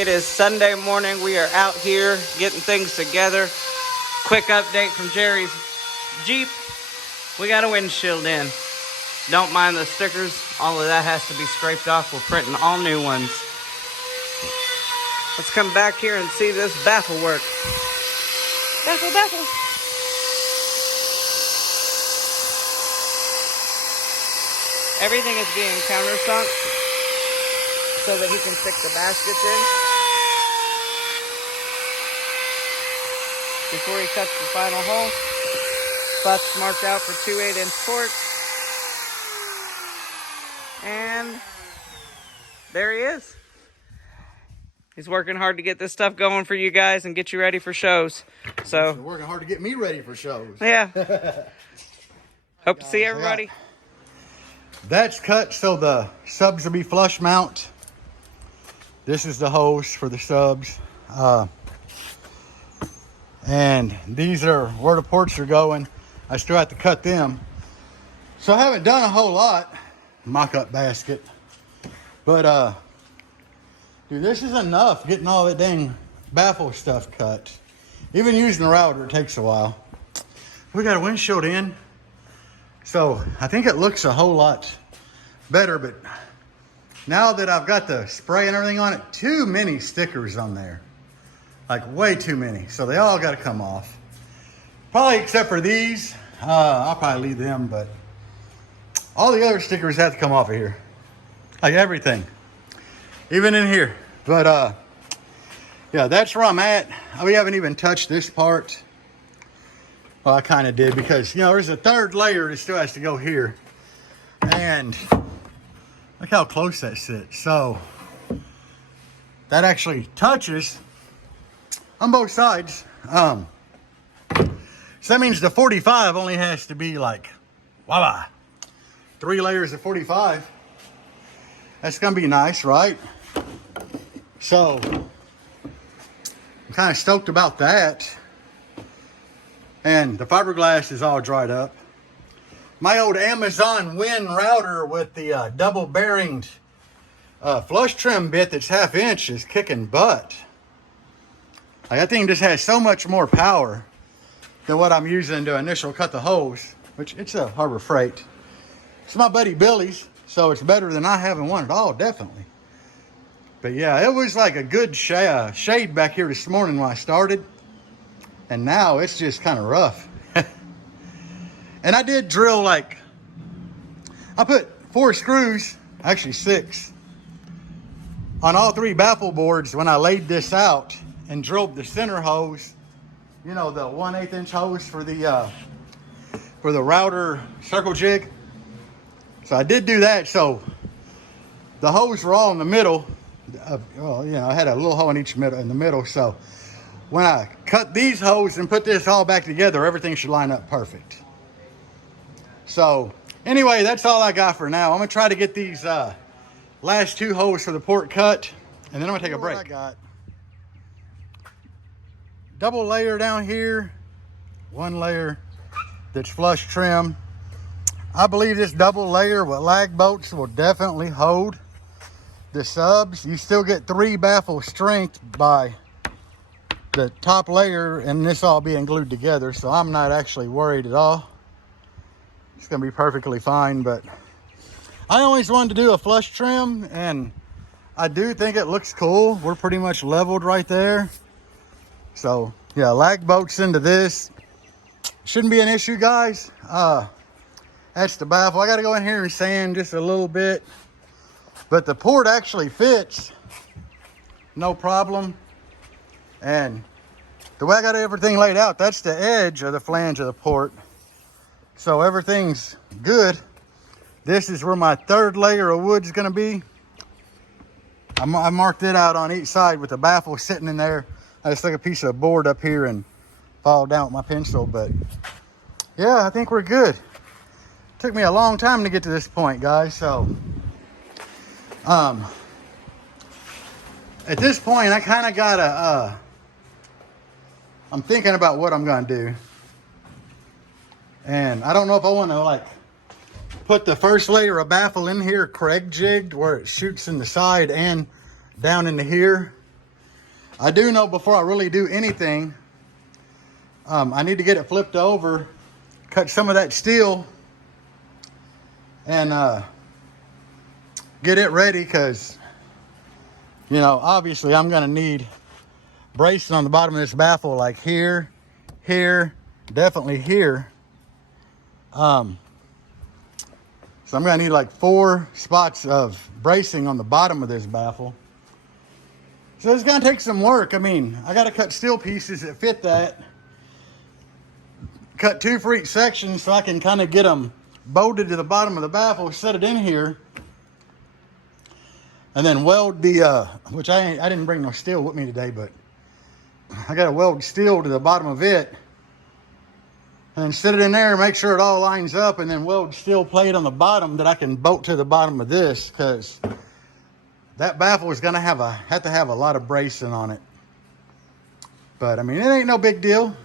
It is Sunday morning. We are out here getting things together. Quick update from Jerry's Jeep. We got a windshield in. Don't mind the stickers. All of that has to be scraped off. We're printing all new ones. Let's come back here and see this baffle work. Baffle. Everything is being countersunk so that he can stick the baskets in before he cuts the final hole. Spots marked out for 2 8-inch ports. And there he is. He's working hard to get this stuff going for you guys and get you ready for shows. So you're working hard to get me ready for shows. Yeah. Hope to see everybody. That's cut so the subs will be flush mount. This is the hose for the subs. And these are where the ports are going. I still have to cut them. So I haven't done a whole lot. Mock-up basket. But, dude, this is enough getting all that dang baffle stuff cut. Even using the router, it takes a while. We got a windshield in. So I think it looks a whole lot better, but now that I've got the spray and everything on it, too many stickers on there. Like way too many. So they all got to come off. Probably except for these. I'll probably leave them, but all the other stickers have to come off of here. Like everything. Even in here. But yeah, that's where I'm at. We haven't even touched this part. Well, I kind of did because, you know, there's a third layer that still has to go here. And look how close that sits. So that actually touches on both sides. So that means the 45 only has to be like, voila, 3 layers of 45. That's going to be nice, right? So I'm kind of stoked about that. And the fiberglass is all dried up. My old Amazon Win router with the double bearinged flush trim bit that's 1/2 inch is kicking butt. Like, that thing just has so much more power than what I'm using to initial cut the hose, which it's a Harbor Freight. It's my buddy Billy's, so it's better than not having one at all, definitely. But yeah, it was like a good shade back here this morning when I started. And now it's just kind of rough. And I did drill I put 4 screws, actually 6, on all 3 baffle boards when I laid this out and drilled the center hose. You know, the 1/8 inch hose for the router circle jig. So I did do that. So the hose were all in the middle. Well, you know, I had a little hole in the middle. So when I cut these hoses and put this all back together, everything should line up perfect. So anyway, that's all I got for now. I'm gonna try to get these last 2 holes for the port cut, and then I'm gonna take a break. I got double layer down here, 1 layer that's flush trim. I believe this double layer with lag bolts will definitely hold the subs. You still get 3 baffle strength by the top layer and this all being glued together, so I'm not actually worried at all. It's gonna be perfectly fine. But I always wanted to do a flush trim, and I do think it looks cool. We're pretty much leveled right there. So yeah, lag bolts into this shouldn't be an issue, guys. That's the baffle. I got to go in here and sand just a little bit, but the port actually fits no problem. And the way I got everything laid out, that's the edge of the flange of the port. So everything's good. This is where my 3rd layer of wood is going to be. I marked it out on each side with the baffle sitting in there. I just took a piece of board up here and followed down with my pencil. But yeah, I think we're good. Took me a long time to get to this point, guys. So at this point, I kind of gotta I'm thinking about what I'm gonna do. And I don't know if I want to put the first layer of baffle in here Craig jigged where it shoots in the side and down into here. I do know before I really do anything, I need to get it flipped over, cut some of that steel, and get it ready, because, you know, obviously I'm going to need bracing on the bottom of this baffle, like here, here, definitely here. So I'm going to need like 4 spots of bracing on the bottom of this baffle. So it's going to take some work. I mean, I got to cut steel pieces that fit that. Cut 2 for each section so I can kind of get them bolted to the bottom of the baffle, set it in here, and then weld the, which I didn't bring no steel with me today, but I got to weld steel to the bottom of it, and then set it in there, make sure it all lines up, and then weld steel plate on the bottom that I can bolt to the bottom of this, because that baffle is going to have to have a lot of bracing on it. But I mean, it ain't no big deal.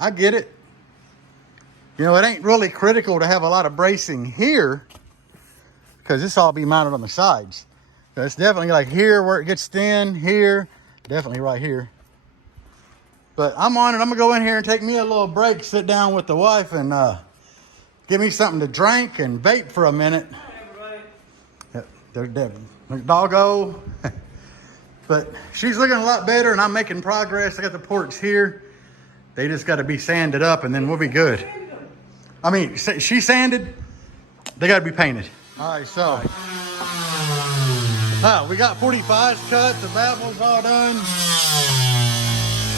I get it. You know, it ain't really critical to have a lot of bracing here, because this all be mounted on the sides. So it's definitely like here where it gets thin, here, definitely right here. But I'm on it. I'm going to go in here and take me a little break, sit down with the wife, and give me something to drink and vape for a minute. Yep, they're dead. Doggo. But she's looking a lot better, and I'm making progress. I got the ports here. They just got to be sanded up, and then we'll be good. I mean, she sanded. They got to be painted. All right, so we got 45s cut. The baffle's all done.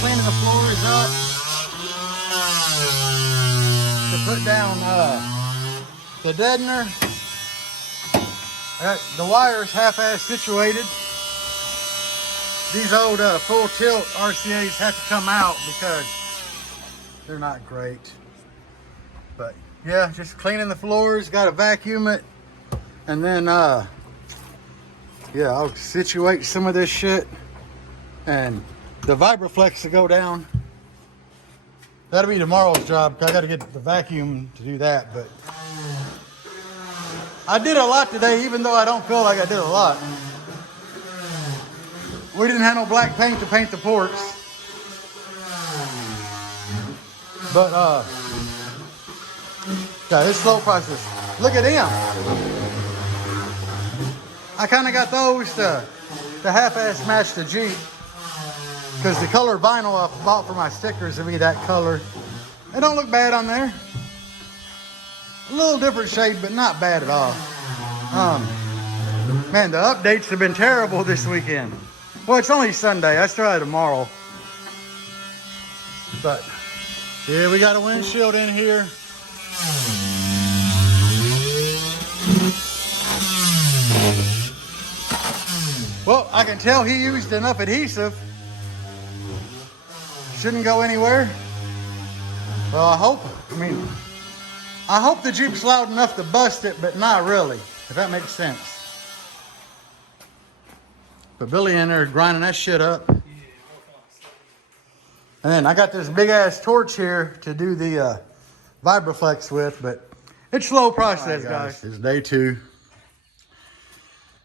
Cleaning the floors up to put down the deadener. The wire's half-ass situated. These old full tilt RCAs have to come out because they're not great. But yeah, just cleaning the floors, got to vacuum it, and then yeah, I'll situate some of this shit, and the Vibraflex to go down. That'll be tomorrow's job. I got to get the vacuum to do that. But I did a lot today, even though I don't feel like I did a lot. We didn't have no black paint to paint the ports. But yeah, it's slow process. Look at them. I kind of got those to half-ass match the Jeep, because the colored vinyl I bought for my stickers to be that color. They don't look bad on there. A little different shade, but not bad at all. Man, the updates have been terrible this weekend. Well, it's only Sunday. I try tomorrow. But yeah, we got a windshield in here. Well, I can tell he used enough adhesive. Shouldn't go anywhere. Well, I hope the Jeep's loud enough to bust it, but not really, if that makes sense. But Billy in there grinding that shit up. And then I got this big ass torch here to do the Vibraflex with, but it's slow process, guys. It's day 2.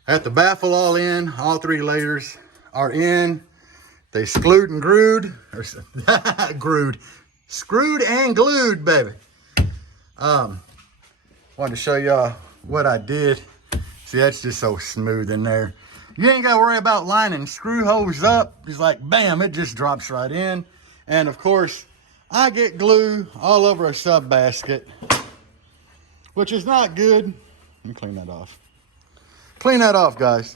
I got the baffle all in. All 3 layers are in. They screwed and glued, or screwed and glued, baby. Wanted to show y'all what I did. See, that's just so smooth in there. You ain't gotta worry about lining screw holes up. It's like, bam, it just drops right in. And of course, I get glue all over a sub basket, which is not good. Let me clean that off. Clean that off, guys.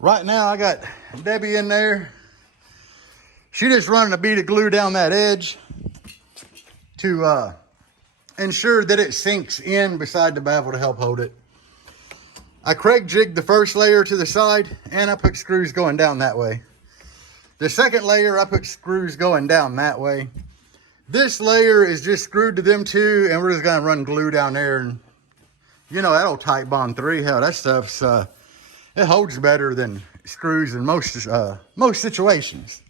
Right now, I got Debbie in there. She just running a bead of glue down that edge to ensure that it sinks in beside the baffle to help hold it. I Craig jigged the first layer to the side, and I put screws going down that way. The second layer, I put screws going down that way. This layer is just screwed to them 2, and we're just gonna run glue down there. And you know, that old Tight Bond 3, hell, that stuff's it holds better than screws in most situations.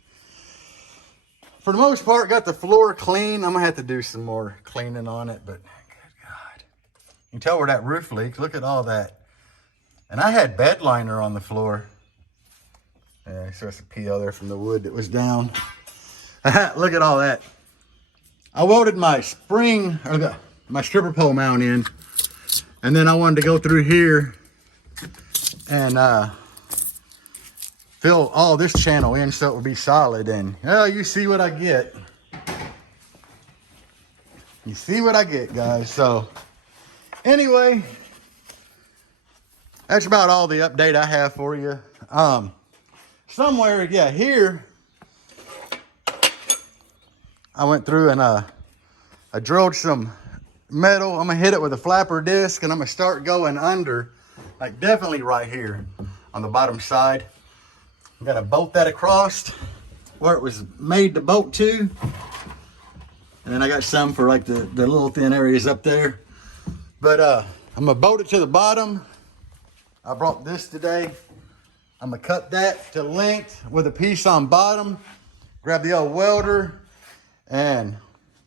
For the most part, got the floor clean. I'm gonna have to do some more cleaning on it, but good God. You can tell where that roof leaks. Look at all that. And I had bed liner on the floor. Yeah, so it's a PO there from the wood that was down. Look at all that. I welded my spring, or my stripper pole mount in, and then I wanted to go through here and fill all this channel in so it would be solid. And well, you see what I get. You see what I get, guys. So anyway, that's about all the update I have for you. Somewhere, yeah, here I went through and I drilled some metal. I'm gonna hit it with a flapper disc, and I'm gonna start going under, like definitely right here on the bottom side. I'm gonna bolt that across where it was made to bolt to, and then I got some for like the little thin areas up there. But I'm gonna bolt it to the bottom. I brought this today. I'm gonna cut that to length with a piece on bottom, grab the old welder, and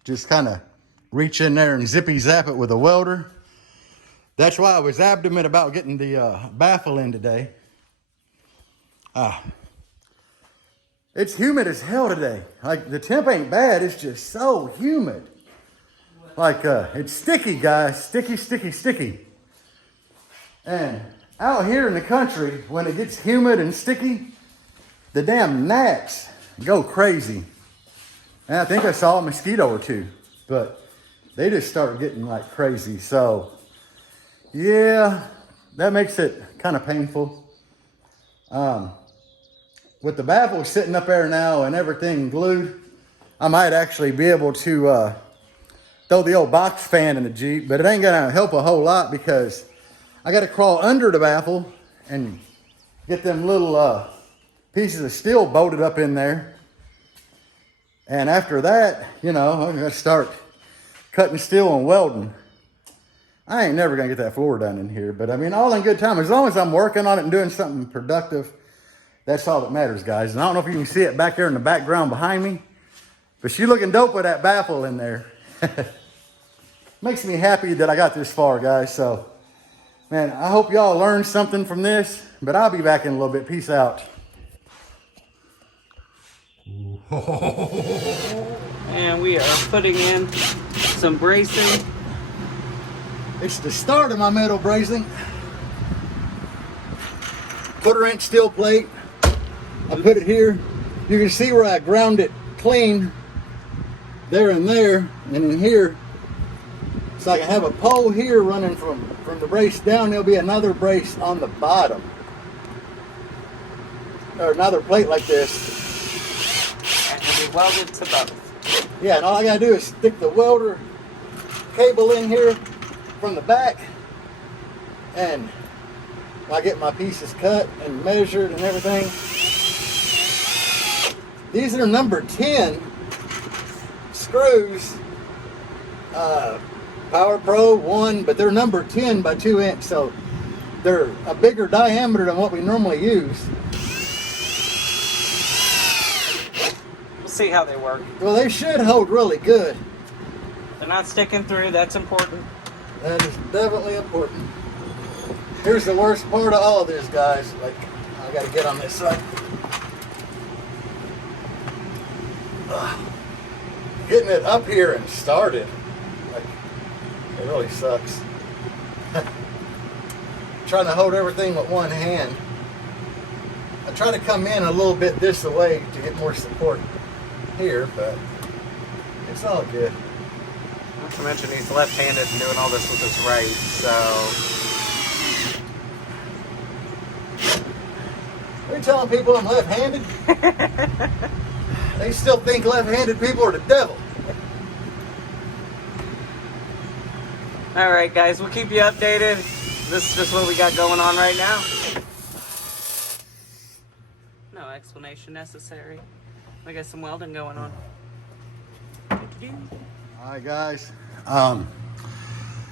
just kind of reach in there and zippy zap it with a welder. That's why I was adamant about getting the baffle in today. It's humid as hell today. Like, the temp ain't bad, it's just so humid. Like, it's sticky, guys. Sticky, sticky, sticky. And out here in the country, when it gets humid and sticky, the damn gnats go crazy. And I think I saw a mosquito or two, but they just started getting like crazy. So yeah, that makes it kind of painful. With the baffle sitting up there now and everything glued, I might actually be able to throw the old box fan in the Jeep, but it ain't gonna help a whole lot because I got to crawl under the baffle and get them little pieces of steel bolted up in there. And after that, you know, I'm going to start cutting steel and welding. I ain't never going to get that floor done in here, but I mean, all in good time. As long as I'm working on it and doing something productive, that's all that matters, guys. And I don't know if you can see it back there in the background behind me, but she's looking dope with that baffle in there. Makes me happy that I got this far, guys. So, man, I hope y'all learned something from this, but I'll be back in a little bit. Peace out. And we are putting in some bracing. It's the start of my metal bracing. 1/4 inch steel plate. I put it here. You can see where I ground it clean there and there, and in here. So I can have a pole here running from the brace down. There'll be another brace on the bottom. Or another plate like this. And it'll be welded to both. Yeah, and all I gotta do is stick the welder cable in here from the back, and I get my pieces cut and measured and everything. These are number 10 screws. Power Pro 1, but they're number 10 by 2 inch, so they're a bigger diameter than what we normally use. We'll see how they work. Well, they should hold really good. They're not sticking through, that's important. That is definitely important. Here's the worst part of all of this, guys. Like, I gotta get on this side. Getting it up here and started. It really sucks. Trying to hold everything with one hand. I try to come in a little bit this way to get more support here, but it's all good. Not to mention he's left-handed and doing all this with his right, so... Are you telling people I'm left-handed? They still think left-handed people are the devil. Alright guys, we'll keep you updated. This is just what we got going on right now. No explanation necessary. We got some welding going on. Alright guys,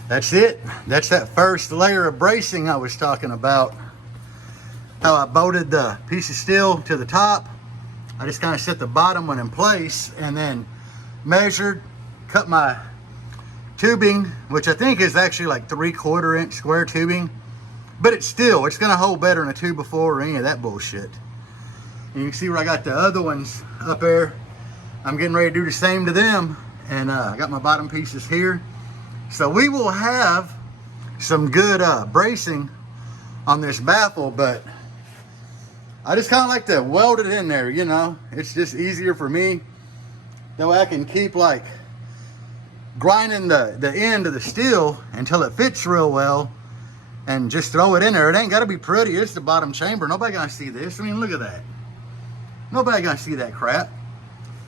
that's it. That's that first layer of bracing I was talking about. How I bolted the piece of steel to the top. I just kind of set the bottom one in place and then measured, cut my tubing, which I think is actually like 3/4 inch square tubing, but it's gonna hold better than a 2x4 or any of that bullshit. You can see where I got the other ones up there. I'm getting ready to do the same to them. And I got my bottom pieces here. So we will have some good bracing on this baffle, but I just kind of like to weld it in there, you know. It's just easier for me. That way I can keep like grinding the end of the steel until it fits real well and just throw it in there. It ain't got to be pretty. It's the bottom chamber. Nobody gonna see this. I mean, look at that. Nobody gonna see that crap.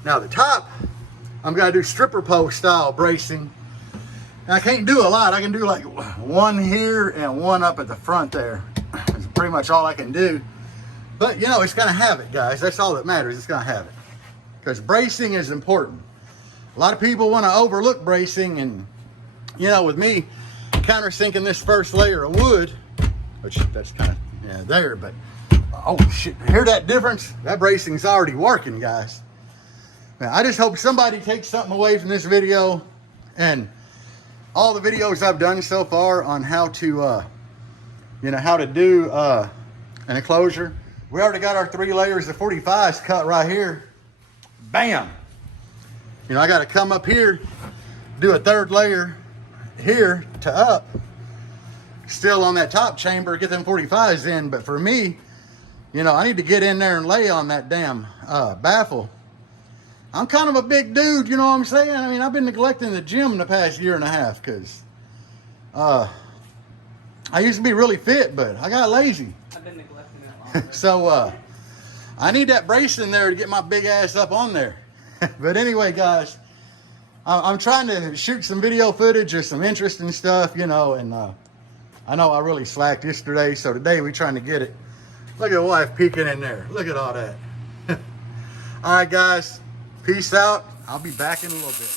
Now the top, I'm gonna do stripper post style bracing. And I can't do a lot. I can do like one here and one up at the front there. That's pretty much all I can do. But you know, it's gonna have it, guys. That's all that matters. It's gonna have it. Because bracing is important. A lot of people want to overlook bracing, and you know, with me countersinking this first layer of wood, which that's kind of there, but oh shit, hear that difference? That bracing's already working, guys. Now, I just hope somebody takes something away from this video and all the videos I've done so far on how to, how to do an enclosure. We already got our 3 layers of 45s cut right here. Bam! You know, I got to come up here, do a 3rd layer here to up, still on that top chamber, get them 45s in. But for me, you know, I need to get in there and lay on that damn baffle. I'm kind of a big dude, you know what I'm saying? I mean, I've been neglecting the gym the past year and a half because I used to be really fit, but I got lazy. I've been neglecting it longer. So I need that brace in there to get my big ass up on there. But anyway, guys, I'm trying to shoot some video footage or some interesting stuff, you know, and I know I really slacked yesterday, so today we're trying to get it. Look at wife peeking in there. Look at all that. All right, guys. Peace out. I'll be back in a little bit.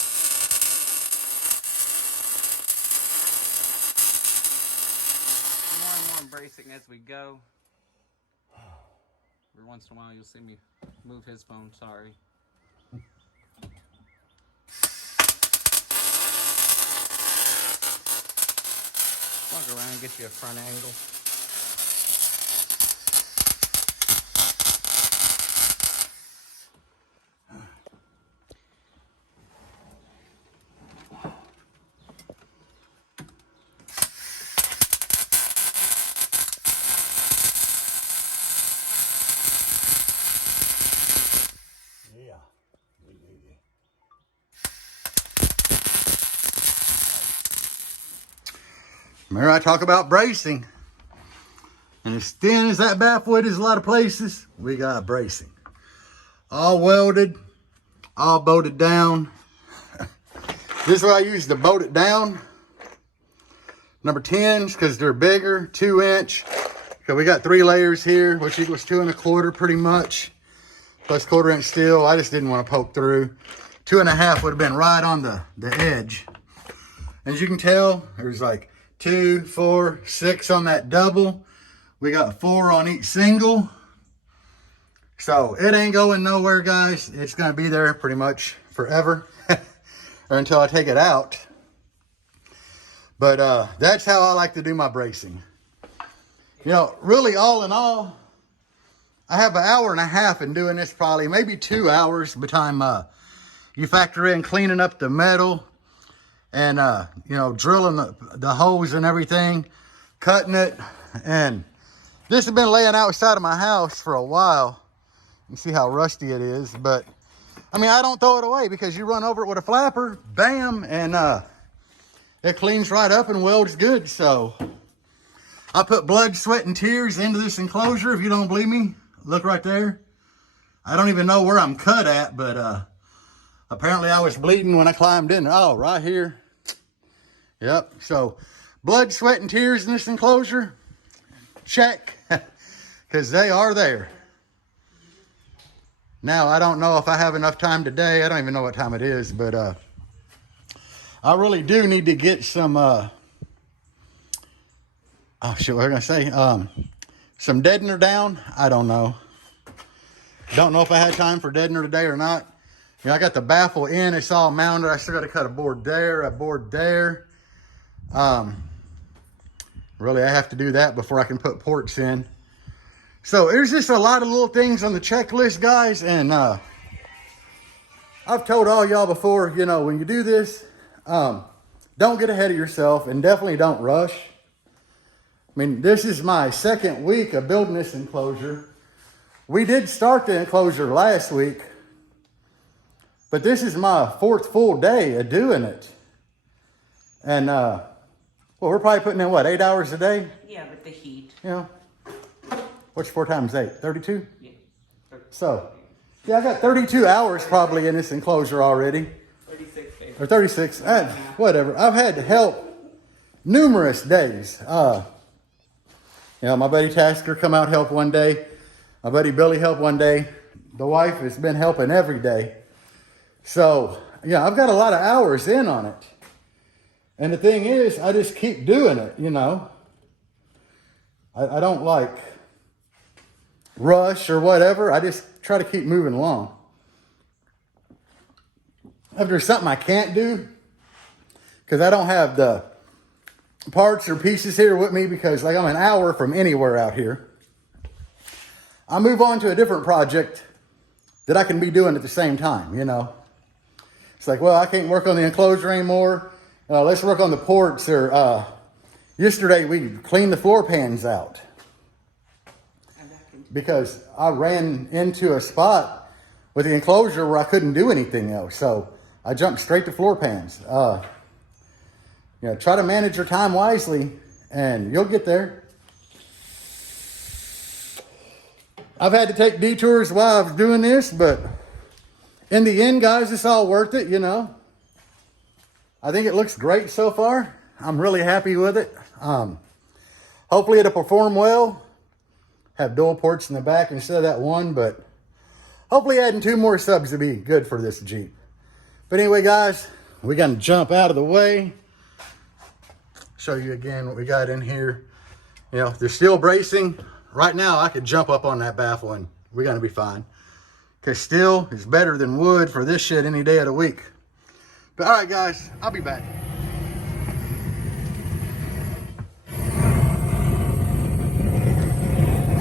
More and more bracing as we go. Every once in a while you'll see me move his phone, sorry. Walk around and get you a front angle. Remember I talk about bracing. And as thin as that baffle is a lot of places, we got bracing. All welded, all bolted down. This is what I use to bolt it down. Number 10s, because they're bigger, 2-inch. So we got 3 layers here, which equals 2 1/4 pretty much. Plus 1/4-inch steel. I just didn't want to poke through. 2 1/2 would have been right on the edge. As you can tell, there's like 2, 4, 6 on that double. We got 4 on each single. So it ain't going nowhere, guys. It's gonna be there pretty much forever or until I take it out. But that's how I like to do my bracing. You know, really all in all, I have 1.5 hours in doing this, probably maybe 2 hours by the time you factor in cleaning up the metal and you know, drilling the holes and everything, cutting it. And this has been laying outside of my house for a while. You see how rusty it is, but I mean, I don't throw it away because you run over it with a flapper, bam, and it cleans right up and welds good. So I put blood, sweat, and tears into this enclosure. If you don't believe me, look right there. I don't even know where I'm cut at, but apparently I was bleeding when I climbed in. Oh, right here. Yep. So blood, sweat, and tears in this enclosure. Check. Because they are there. Now, I don't know if I have enough time today. I don't even know what time it is, but I really do need to get some, oh shit, what was I going to say? Some deadener down. I don't know. Don't know if I had time for deadener today or not. You know, I got the baffle in. It's all mounted. I still got to cut a board there, a board there. Really, I have to do that before I can put ports in. So there's just a lot of little things on the checklist, guys. And I've told all y'all before, you know, when you do this, don't get ahead of yourself and definitely don't rush. I mean, this is my second week of building this enclosure. We did start the enclosure last week, but this is my fourth full day of doing it. And, well, we're probably putting in, what, 8 hours a day? Yeah, with the heat. You know, what's 4 times 8? 32? Yeah. So, yeah, I got 32 hours probably in this enclosure already. 36 days. Or 36, whatever. I've had help numerous days. You know, my buddy Tasker come out help one day. My buddy Billy helped one day. The wife has been helping every day. So, yeah, I've got a lot of hours in on it. And the thing is, I just keep doing it, you know. I don't like rush or whatever. I just try to keep moving along. If there's something I can't do, because I don't have the parts or pieces here with me, because like I'm an hour from anywhere out here, I move on to a different project that I can be doing at the same time, you know. It's like, well, I can't work on the enclosure anymore. Let's work on the ports. Or yesterday we cleaned the floor pans out because I ran into a spot with the enclosure where I couldn't do anything else. So I jumped straight to floor pans. You know, try to manage your time wisely and you'll get there. I've had to take detours while I was doing this, but in the end, guys, it's all worth it, you know. I think it looks great so far. I'm really happy with it. Hopefully it'll perform well. Have dual ports in the back instead of that one, but hopefully adding 2 more subs to be good for this Jeep. But anyway, guys, we're gonna jump out of the way. Show you again what we got in here. You know, they're steel bracing. Right now, I could jump up on that baffle and we're gonna be fine. Because steel is better than wood for this shit any day of the week. But all right, guys, I'll be back.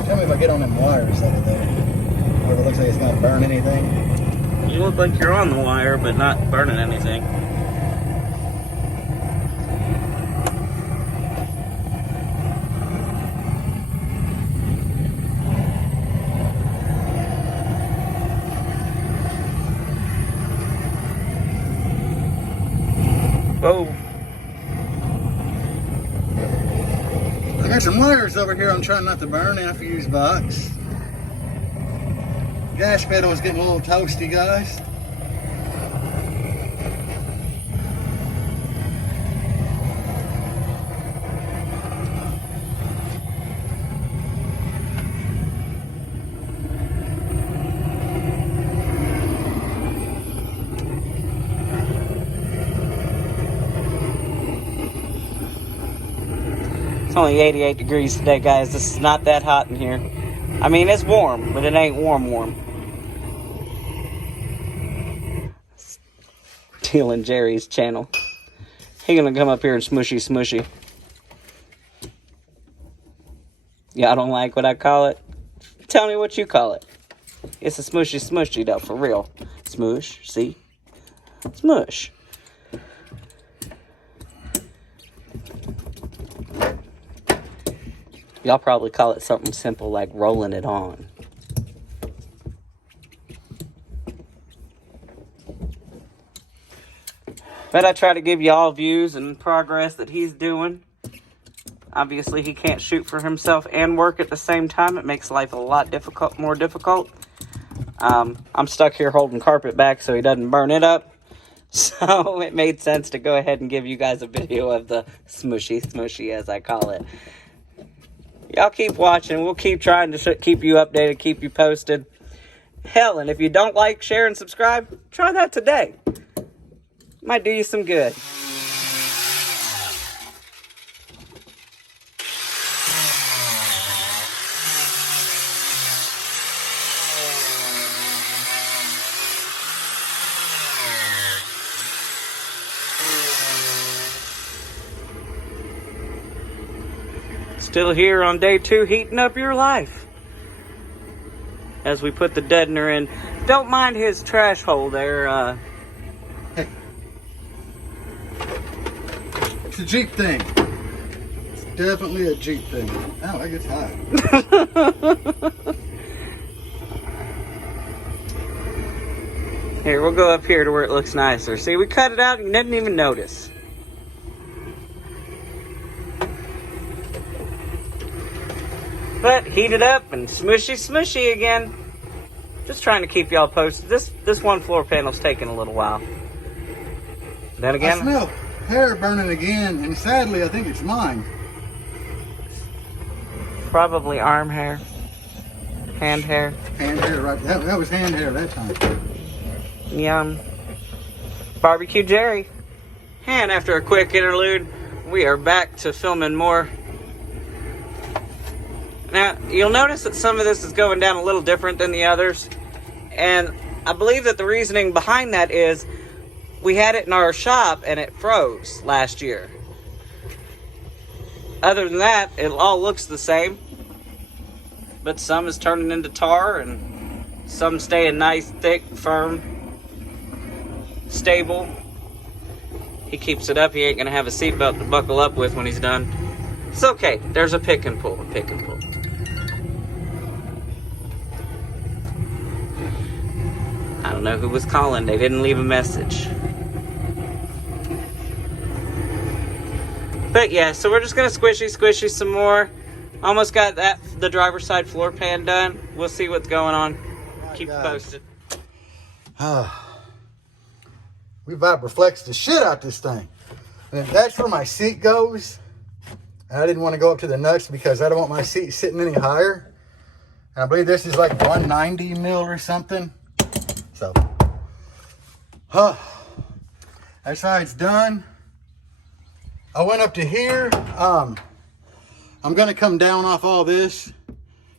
Tell me if I get on them wires over there. Or if it looks like it's gonna burn anything. You look like you're on the wire, but not burning anything. Whoa. I got some wires over here I'm trying not to burn in a fuse box. Gas pedal is getting a little toasty, guys. It's only 88 degrees today, guys. This is not that hot in here. I mean, it's warm, but it ain't warm. Stealing Jerry's channel. He gonna come up here and smushy. Y'all don't like what I call it? Tell me what you call it. It's a smushy though, for real. Smoosh, see? Smush. Y'all probably call it something simple like rolling it on. But I try to give y'all views and progress that he's doing. Obviously, he can't shoot for himself and work at the same time. It makes life a lot more difficult. I'm stuck here holding carpet back so he doesn't burn it up. So it made sense to go ahead and give you guys a video of the smushy as I call it. Y'all keep watching. We'll keep trying to keep you updated, keep you posted. Hell, and if you don't like, share, and subscribe, try that today. Might do you some good. Still here on day 2, heating up your life. as we put the deadener in. Don't mind his trash hole there. Hey. It's a Jeep thing. It's definitely a Jeep thing. Oh, that gets high. Here, we'll go up here to where it looks nicer. See, we cut it out and you didn't even notice. But heat it up and smushy again. Just trying to keep y'all posted. This one floor panel's taking a little while. Then again, I smell hair burning again, and sadly, I think it's mine. probably arm hair, hand hair. Hand hair, right? That was hand hair that time. Yum. Barbecue Jerry. And after a quick interlude, we are back to filming more. Now, you'll notice that some of this is going down a little different than the others. And I believe that the reasoning behind that is we had it in our shop and it froze last year. Other than that, it all looks the same. But some is turning into tar and some staying nice, thick, firm, stable. He keeps it up. He ain't gonna have a seatbelt to buckle up with when he's done. It's okay. There's a pick and pull. I don't know who was calling. They didn't leave a message. But yeah, so we're just gonna squishy some more. Almost got the driver's side floor pan done. We'll see what's going on. Keep you posted. We Vibraflex the shit out this thing. And that's where my seat goes. I didn't want to go up to the nuts because I don't want my seat sitting any higher. And I believe this is like 190 mil or something. So, that's how it's done. I went up to here. I'm going to come down off all this.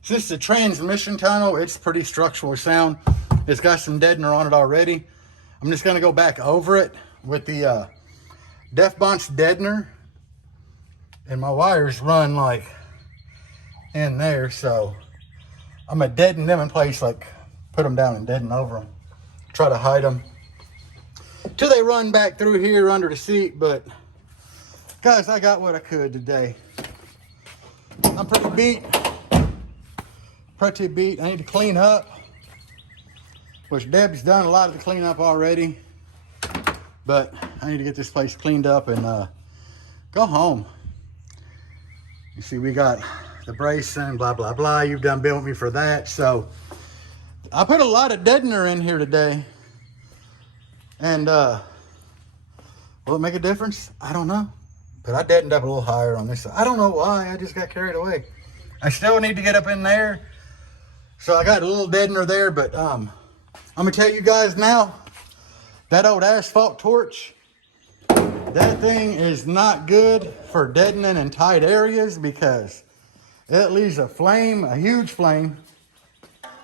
Since the transmission tunnel, it's pretty structural sound. It's got some deadener on it already. I'm just going to go back over it with the Def Bonch deadener. And my wires run like in there, so I'm going to deaden them in place, like put them down and deaden over them. Try to hide them till they run back through here under the seat. But guys, I got what I could today. I'm pretty beat. I need to clean up, which Deb's done a lot of the cleanup already. But I need to get this place cleaned up and go home. You see, we got the bracing, blah, blah, blah. You've done been with me for that. So I put a lot of deadener in here today. And will it make a difference? I don't know. But I deadened up a little higher on this side. I don't know why. I just got carried away. I still need to get up in there. So I got a little deadener there. But I'm going to tell you guys now, that old asphalt torch, that thing is not good for deadening in tight areas because it leaves a flame, a huge flame.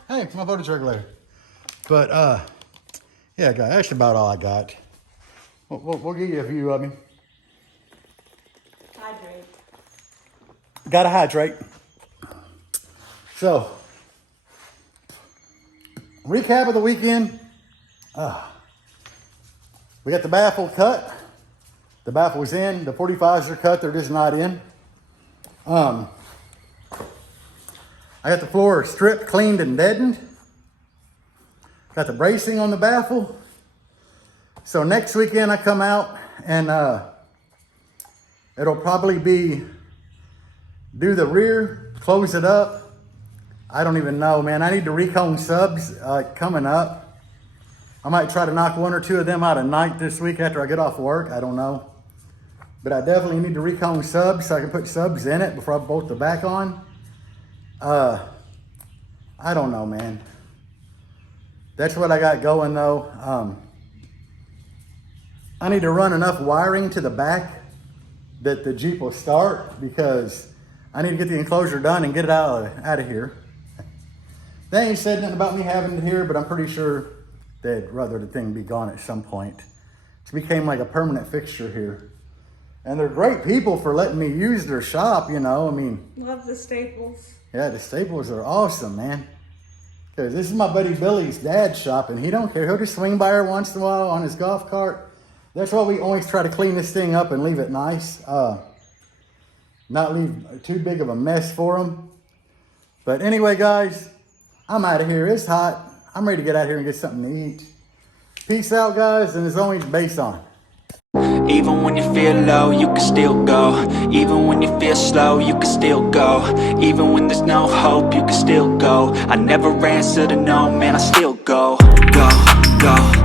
Hey, my voltage regulator. But yeah, guys, that's about all I got. We'll give you a view of me. Hydrate. Gotta hydrate. So, recap of the weekend. We got the baffle cut. The baffle's in. The 45s are cut. They're just not in. I got the floor stripped, cleaned, and deadened. Got the bracing on the baffle. So next weekend I come out and it'll probably be do the rear, close it up. I don't even know, man. I need to recone subs coming up. I might try to knock one or two of them out at night this week after I get off work. I don't know. But I definitely need to recone subs so I can put subs in it before I bolt the back on. I don't know, man. That's what I got going though. I need to run enough wiring to the back that the Jeep will start because I need to get the enclosure done and get it out of here. They ain't said nothing about me having it here, but I'm pretty sure they'd rather the thing be gone at some point. It became like a permanent fixture here. And they're great people for letting me use their shop, you know. I mean, Love the Staples. yeah, the Staples are awesome, man. Because this is my buddy Billy's dad's shop, and he don't care. He'll just swing by her once in a while on his golf cart. That's why we always try to clean this thing up and leave it nice. Not leave too big of a mess for him. But anyway, guys, I'm out of here. It's hot. I'm ready to get out here and get something to eat. Peace out, guys, and as always, bass on. Even when you feel low, you can still go. Even when you feel slow, you can still go. Even when there's no hope, you can still go. I never answer to no, man, I still go. Go, go.